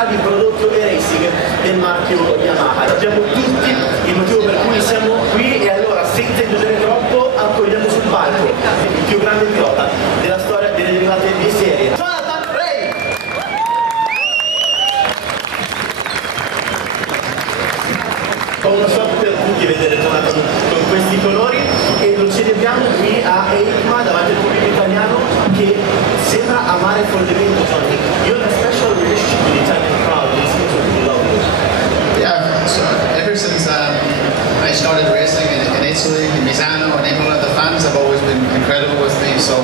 esclusività di prodotto e racing del marchio Yamaha. Abbiamo tutti il motivo per cui siamo qui, e allora senza indugere troppo accogliamo sul palco il più grande pilota della storia delle derivate di serie, Jonathan Rea! Ho uno shock per tutti vedere Jonathan con questi colori, e lo celebriamo qui a EICMA davanti al pubblico italiano che sembra amare follemente Johnny. You have a special relationship with the Italian crowd. They seem to really love you. Yeah, so ever since I started racing in Italy, in Milano and Imola, the fans have always been incredible with me. So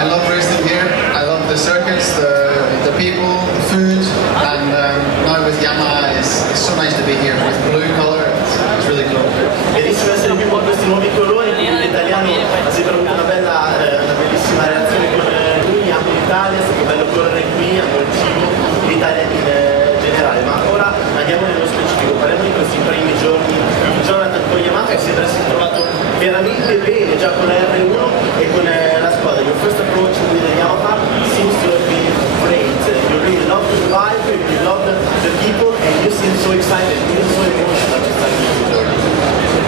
I love racing here. I love the circuits, the people, the food, and now with Yamaha, it's so nice to be here with blue color. It's really cool. Bellissimo essere qui con questi nuovi colori. Il pubblico italiano ha sempre avuto una bellissima reazione con lui. Amo l'Italia, è stato bello correre qui, amo il cibo, l'Italia in generale. Ma ora andiamo nello specifico, parliamo di questi primi giorni di Jonathan con Yamaha, che sembra essere trovato veramente bene già con la R1 e con la squadra. Your first approach with the Yamaha seems to have been great. You really love the vibe, you love the people, and you seem so excited, you seem so emotional to start this journey.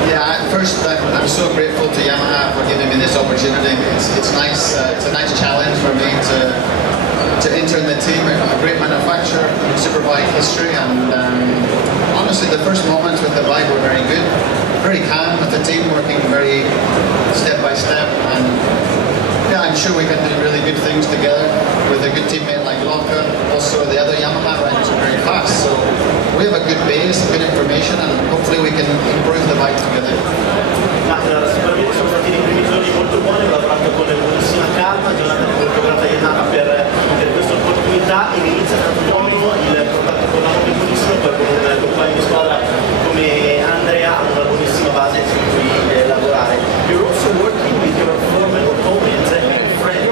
Yeah, first I'm so grateful to Yamaha for giving me this opportunity. It's nice. It's a nice challenge for me to enter in the team. A great manufacturer in Superbike history, and honestly, the first moments with the bike were very good, very calm with the team, working very step by step, and yeah, I'm sure we can do really good things together with a good teammate like Locke. Also, the other Yamaha riders are very fast, so we have a good base, good information, and hopefully we can improve the bike together. Sicuramente sono stati dei primi giorni molto buoni, ho lavorato con buonissima calma. Jonathan è molto grata a Yamaha per questa opportunità, e inizia tanto buono il contatto con l'uomo buonissimo, poi con un compagno di squadra come Andrea ha una buonissima base su cui lavorare. You're also working with your former opponent and friend,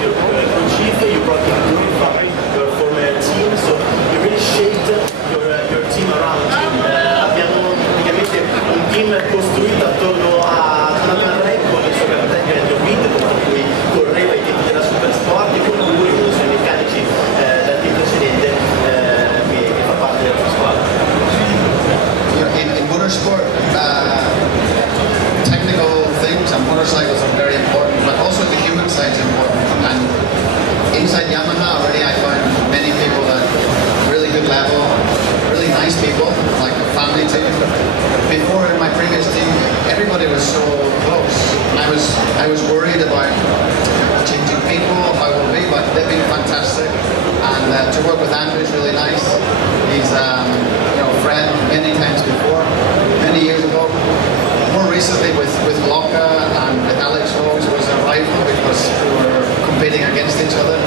your co-chief, you brought him from your former team, so you really shaped your team around you. Abbiamo praticamente un team costruito attorno a Jonathan Rea con il suo capitano Wind, con cui correva ai tempi della Supersport, e con lui uno dei suoi meccanici dal team precedente che fa parte della sua squadra. In motorsport, technical things and motorcycles are very important, but also the human side is important. And inside Yamaha already I found many people at really good level, really nice people, like a family team. Before in my previous team, everybody was so close. I was worried about changing people, how it will be, but they've been fantastic. And to work with Andrew is really nice. He's a friend many times before, many years ago. More recently with Locke and with Alex Rose was a rival because we were competing against each other.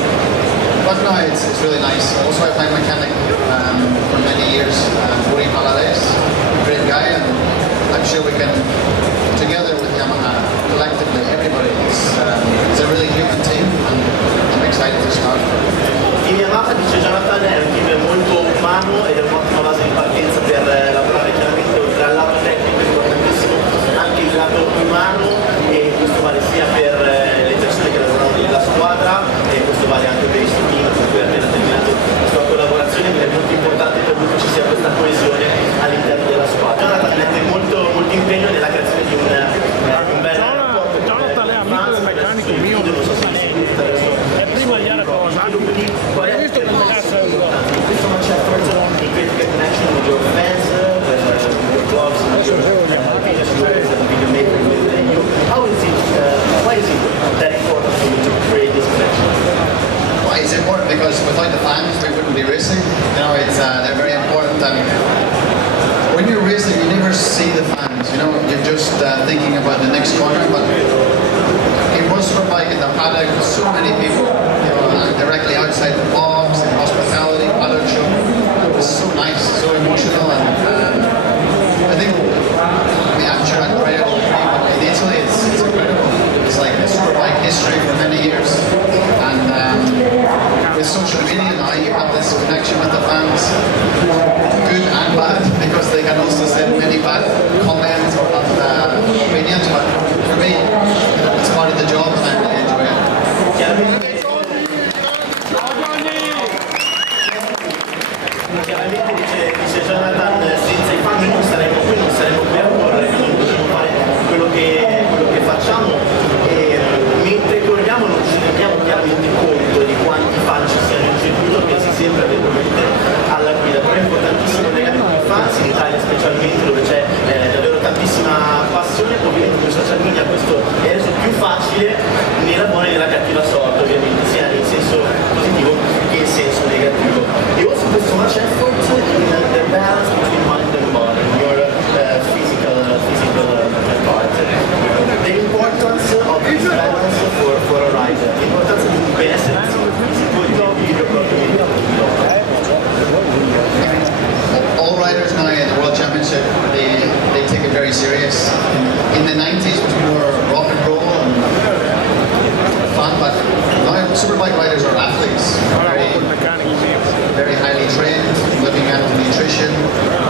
But no, it's really nice. Also, I've had a mechanic for many years, Uri Palades, great guy, and I'm sure we can, together with Yamaha, collectively, everybody, it's a really human team, and I'm excited to start. In Yamaha, dice Jonathan, è un team molto umano ed è un'ottima base di partenza per lavorare. Chiaramente oltre al lato tecnico è importantissimo anche il lato umano, e questo vale sia per le persone che lavorano nella squadra, e questo vale anche per i suoi team con cui ha appena terminato la sua collaborazione, quindi è molto importante per lui che ci sia questa coesione all'interno della squadra. Jonathan mette molto impegno nella creazione di un bel rapporto. Jonathan è amico del meccanico mio, è prima gli era sposato, hai visto come cazzo è un po'? Questo non c'è in critical connection with your fans, with your blogs, with your video shooters and video maker with you. How is it, why is it that important for you to create this connection? Well, it's important because without the fans we wouldn't be racing. They're very important, and when you're racing you never see the fans, you're just thinking about the next corner, but in Superbike in the paddock, so many people, directly outside the box, in hospitality, paddock show. It's so nice, so emotional, and I think, I'm sure Andrea will agree, but in Italy it's incredible. It's like a Superbike history for many years, and with social media now you have this connection with the fans, good and bad, because they can also send many bad comments or have opinions, but for me it's part of the job and I really enjoy it. serious. In the 90s it was more rock and roll and fun, but now Superbike riders are athletes, very highly trained, looking at nutrition,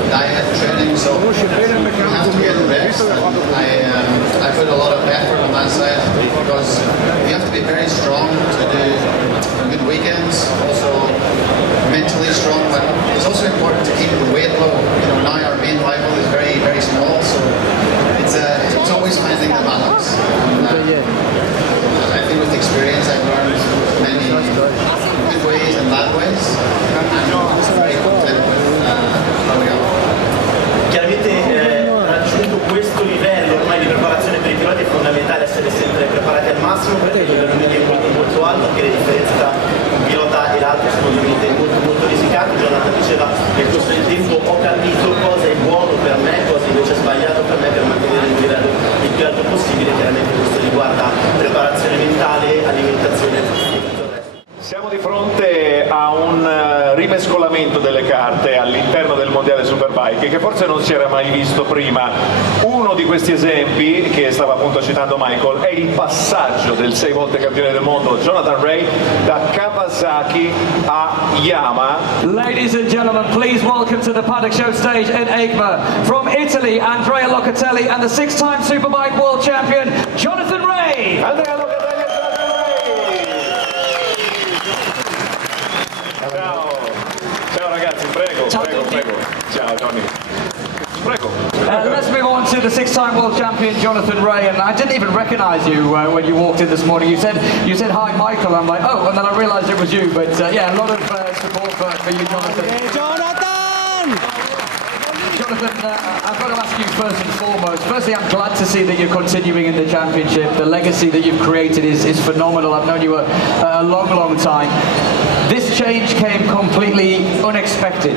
diet, training, so you have to get the best. I put a lot of effort on that side because you have to be very strong to do good weekends, also mentally strong, but it's also important to keep the weight low. You know, now our main rival is very, very small, so it's always finding the balance. And, I think with experience I've learned many good ways and bad ways, and I'm very content with how we are. Chiaramente raggiunto questo livello ormai di preparazione per i piloti è fondamentale essere sempre preparati al massimo, perché il livello medio è molto molto alto, anche le differenze tra un pilota e l'altro sono ovviamente molto molto risicate. Jonathan diceva nel corso del tempo ho capito cosa è buono per me, cosa invece è sbagliato per me per mantenere il livello il più alto possibile. Chiaramente questo riguarda preparazione mentale, alimentazione e tutto il resto. Siamo di fronte a un rimescolamento delle carte all'interno del mondiale Superbike che forse non si era mai visto prima. Uno di questi esempi, che stava appunto citando Michael, è il passaggio del 6 volte campione del mondo Jonathan Rea da Kawasaki a Yamaha. Ladies and gentlemen, please welcome to the paddock show stage in EICMA from Italy, Andrea Locatelli, and the 6-time Superbike world champion Jonathan Rea. Andrea Locatelli. Ciao ragazzi, prego. Ciao Tony. Prego. Let's move on to the 6-time world champion Jonathan Rea, and I didn't even recognize you when you walked in this morning. You said hi Michael, I'm like oh, and then I realized it was you, but yeah, a lot of support for you, Jonathan. Hey, Jonathan! Jonathan, I've got to ask you first and foremost. Firstly, I'm glad to see that you're continuing in the championship. The legacy that you've created is phenomenal. I've known you a long time. This change came completely unexpected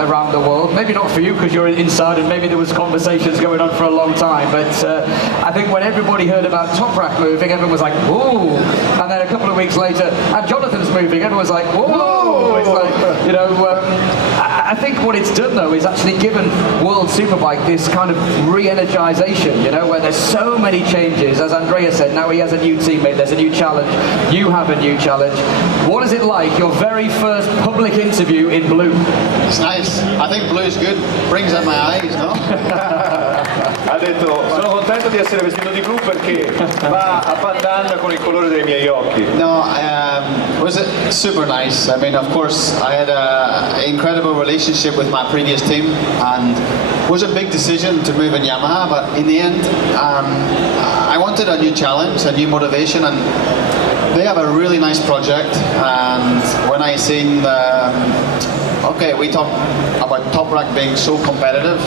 around the world. Maybe not for you because you're inside and maybe there was conversations going on for a long time, but I think when everybody heard about Toprak moving, everyone was like, whoa! And then a couple of weeks later, and Jonathan's moving, everyone was like, whoa! It's like, you know, I think what it's done though is actually given World Superbike this kind of re-energization, you know, where there's so many changes. As Andrea said, now he has a new teammate, there's a new challenge, you have a new challenge. What is it like, your very first public interview in blue? It's nice. I think blue is good. Brings out my eyes, no? Ha detto, sono contento di essere vestito di blu perché va a pandan con il colore dei miei occhi. No, it was super nice. I mean, of course, I had an incredible relationship with my previous team, and it was a big decision to move in Yamaha, but in the end, I wanted a new challenge, a new motivation, and they have a really nice project. And when I seen okay, we talk about Toprak being so competitive,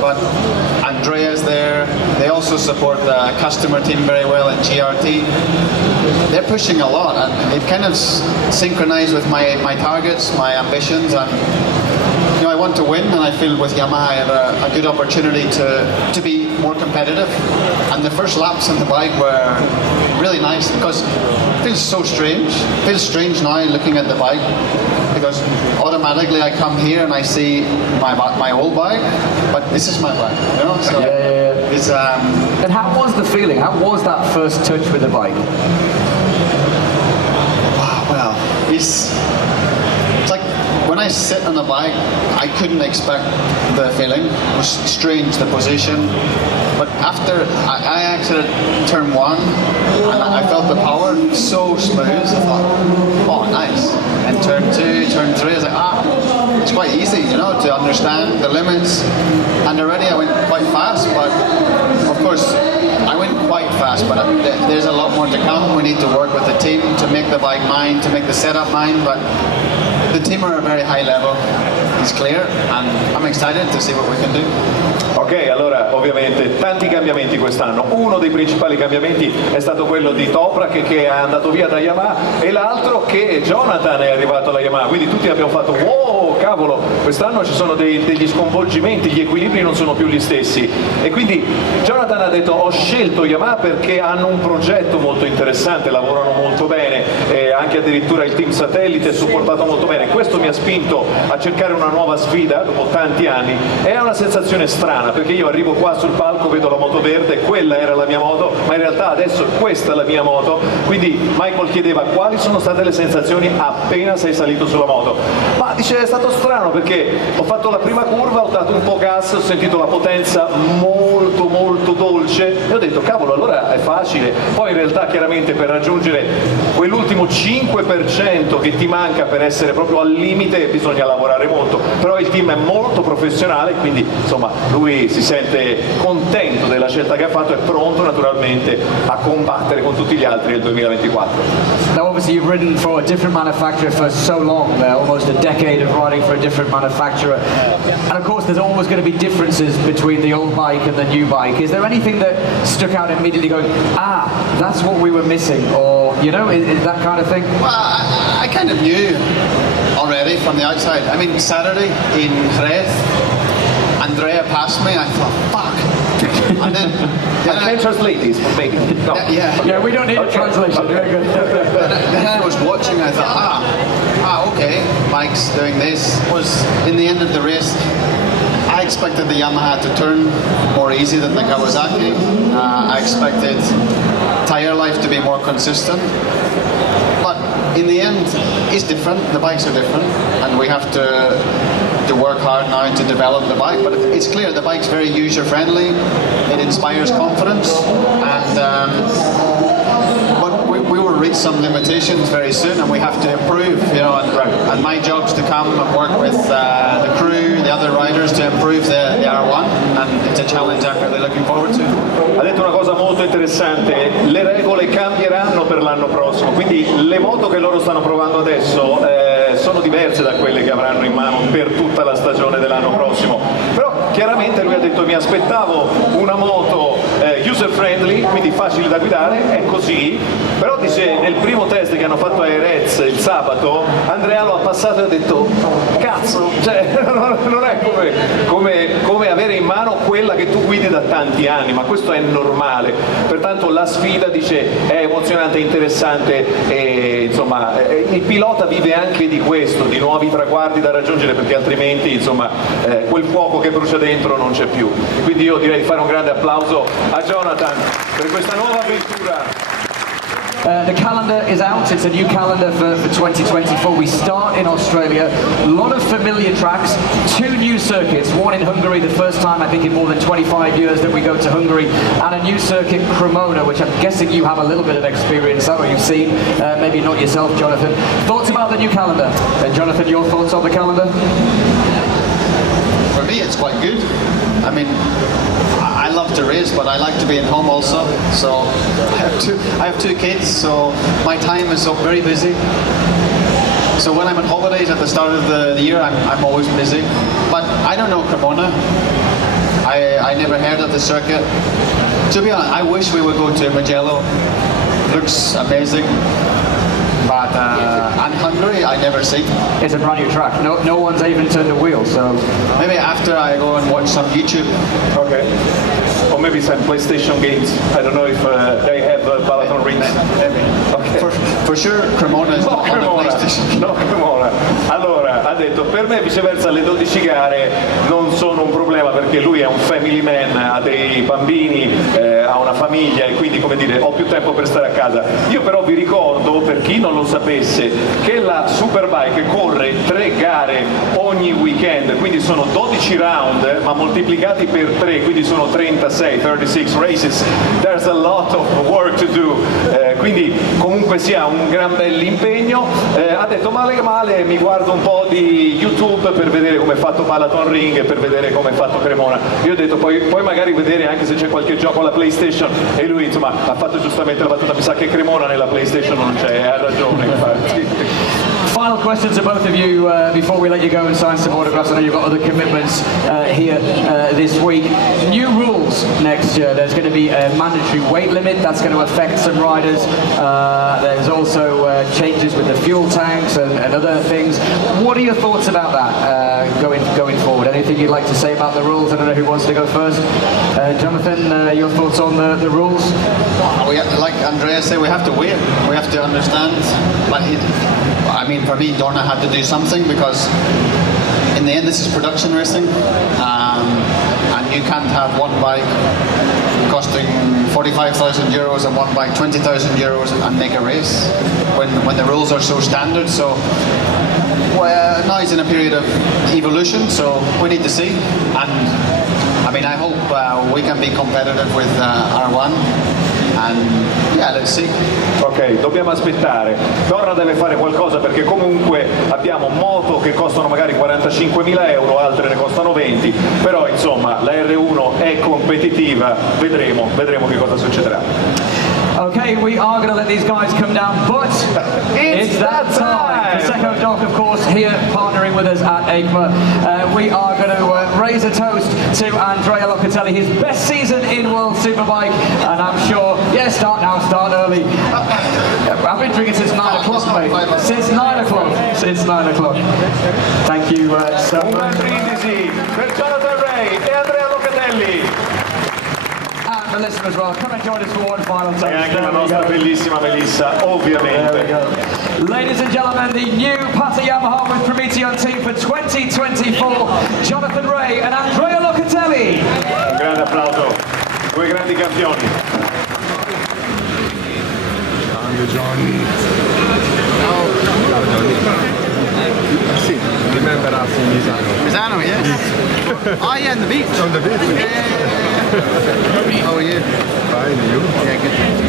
but Andrea's there. They also support the customer team very well in GRT. They're pushing a lot, and it kind of synchronized with my targets, my ambitions, and you know, I want to win, and I feel with Yamaha I have a good opportunity to be more competitive. And the first laps on the bike were really nice because it feels so strange. It feels strange now looking at the bike, because automatically I come here and I see my old bike, but this is my bike, you know. So it's And how was the feeling? How was that first touch with the bike? Wow, well, it's like when I sit on the bike, I couldn't expect the feeling. It was strange, the position. But after I exited turn 1 and I felt the power so smooth, I thought, oh, nice. And turn 2, turn 3, I was like, it's quite easy, you know, to understand the limits. And already I went quite fast, but of course, I went quite fast, but there's a lot more to come. We need to work with the team to make the bike mine, to make the setup mine, but the team are a very high level, it's clear, and I'm excited to see what we can do. Ok, allora ovviamente tanti cambiamenti quest'anno. Uno dei principali cambiamenti è stato quello di Toprak che è andato via da Yamaha e l'altro che Jonathan è arrivato alla Yamaha, quindi tutti abbiamo fatto wow, cavolo, quest'anno ci sono degli sconvolgimenti, gli equilibri non sono più gli stessi e quindi Jonathan ha detto ho scelto Yamaha perché hanno un progetto molto interessante, lavorano molto bene, anche addirittura il team satellite è supportato molto bene. Questo mi ha spinto a cercare una nuova sfida dopo tanti anni. È una sensazione strana, perché io arrivo qua sul palco, vedo la moto verde, quella era la mia moto, ma in realtà adesso questa è la mia moto. Quindi Michael chiedeva quali sono state le sensazioni appena sei salito sulla moto. Ma dice, è stato strano perché ho fatto la prima curva, ho dato un po' gas, ho sentito la potenza molto molto dolce e ho detto cavolo, allora è facile. Poi in realtà chiaramente per raggiungere quell'ultimo 5% che ti manca per essere proprio al limite bisogna lavorare molto, però il team è molto professionale, quindi insomma lui si sente contento della scelta che ha fatto e pronto naturalmente a combattere con tutti gli altri nel 2024. Now obviously you've ridden for a different manufacturer for so long, almost a decade of riding for a different manufacturer, and of course there's always going to be differences between the old bike and the new bike. Is there anything that stuck out immediately going, that's what we were missing, or you know, is that kind of thing? Well, I kind of knew already from the outside. I mean, Saturday in Jerez, Andrea passed me, I thought, fuck. And then I can translate this, maybe. No. Yeah, we don't need a translation. Very good. Then I was watching, I thought, okay, Mike's doing this. Was in the end of the race, I expected the Yamaha to turn more easy than the Kawasaki. I expected tire life to be more consistent. But in the end, it's different. The bikes are different, and we have to work hard now to develop the bike. But it's clear the bike's very user-friendly. It inspires confidence, and but we will reach some limitations very soon, and we have to improve. You know, and my job's to come and work with the crew, the other riders, to improve the R1, and it's a challenge I'm really looking forward to. Ha detto una cosa molto interessante, le regole cambieranno per l'anno prossimo, quindi le moto che loro stanno provando adesso sono diverse da quelle che avranno in mano per tutta la stagione dell'anno prossimo. Però chiaramente lui ha detto mi aspettavo una moto user friendly, quindi facile da guidare, è così, però dice nel primo test che hanno fatto a Jerez il sabato Andrea lo ha passato e ha detto cazzo, cioè non è come avere in mano quella che tu guidi da tanti anni, ma questo è normale, pertanto la sfida dice è emozionante, interessante e insomma il pilota vive anche di questo, di nuovi traguardi da raggiungere, perché altrimenti insomma quel fuoco che brucia dentro non c'è più. Quindi io direi di fare un grande applauso a Jonathan per questa nuova avventura. The calendar is out. It's a new calendar for 2024. We start in Australia. A lot of familiar tracks, 2 new circuits, one in Hungary, the first time I think in more than 25 years that we go to Hungary, and a new circuit, Cremona, which I'm guessing you have a little bit of experience of, or you've seen, maybe not yourself, Jonathan. Thoughts about the new calendar? Jonathan, your thoughts on the calendar? For me, it's quite good. I mean, I love to race, but I like to be at home also. So I have two kids, so my time is very busy. So when I'm on holidays at the start of the year, I'm always busy. But I don't know Cremona. I never heard of the circuit. To be honest, I wish we would go to Mugello. Looks amazing. But and Hungary, I never seen. It's a brand new track. No one's even turned a wheel, so maybe after I go and watch some YouTube. Okay. Or maybe some PlayStation games. I don't know if they have Balaton rings. Maybe. Okay. For sure, Cremona is not on the PlayStation. No, Cremona. Allora, ha detto, per me viceversa le 12 gare non sono un problema, perché lui è un family man, ha dei bambini, ha una famiglia e quindi, come dire, ho più tempo per stare a casa. Io però vi ricordo, per chi non lo sapesse, che la Superbike corre 3 gare ogni weekend, quindi sono 12 round, ma moltiplicati per 3, quindi sono 36 races. There's a lot of work to do, quindi comunque sia un gran bell'impegno. Ha detto male mi guardo un po' di YouTube per vedere come è fatto Balaton Ring e per vedere come è fatto Cremona. Io ho detto poi magari vedere anche se c'è qualche gioco alla PlayStation, e lui insomma ha fatto giustamente la battuta, mi sa che Cremona nella PlayStation non c'è, ha ragione infatti. Final question to both of you before we let you go and sign some autographs. I know you've got other commitments here this week. New rules next year. There's going to be a mandatory weight limit. That's going to affect some riders. There's also changes with the fuel tanks and other things. What are your thoughts about that going forward? Anything you'd like to say about the rules? I don't know who wants to go first. Jonathan, your thoughts on the rules? Like Andrea said, we have to wait. We have to understand. I mean, for me, Dorna had to do something, because in the end, this is production racing, and you can't have one bike costing 45,000 euros and one bike 20,000 euros and make a race when the rules are so standard. So now it's in a period of evolution, so we need to see. And I mean, I hope we can be competitive with R1. And yeah, let's see. Ok, dobbiamo aspettare. Dorna deve fare qualcosa perché comunque abbiamo moto che costano magari 45.000 euro, altre ne costano 20, però insomma la R1 è competitiva, vedremo che cosa succederà. Okay, we are going to let these guys come down, but it's that time. Prosecco Doc, of course, here partnering with us at EICMA. We are going to raise a toast to Andrea Locatelli, his best season in World Superbike, and I'm sure, yeah, start now, start early. I've been drinking since 9 o'clock, mate. Since 9 o'clock. Since 9 o'clock. Thank you so Un much. brindisi per Jonathan Rea e Andrea Locatelli. Melissa as well. Come and join us for one final E toast. anche la nostra bellissima Melissa, ovviamente. Ladies and gentlemen, the new Pata Yamaha with Promethean team for 2024, Jonathan Rea and Andrea Locatelli. Un grande applauso, due grandi campioni. Grande Johnny. Sì, remember us in Milano. Milano, yes. Oh yeah, on the beach. On the beach. Yeah. How are you? Fine, you? Yeah, good.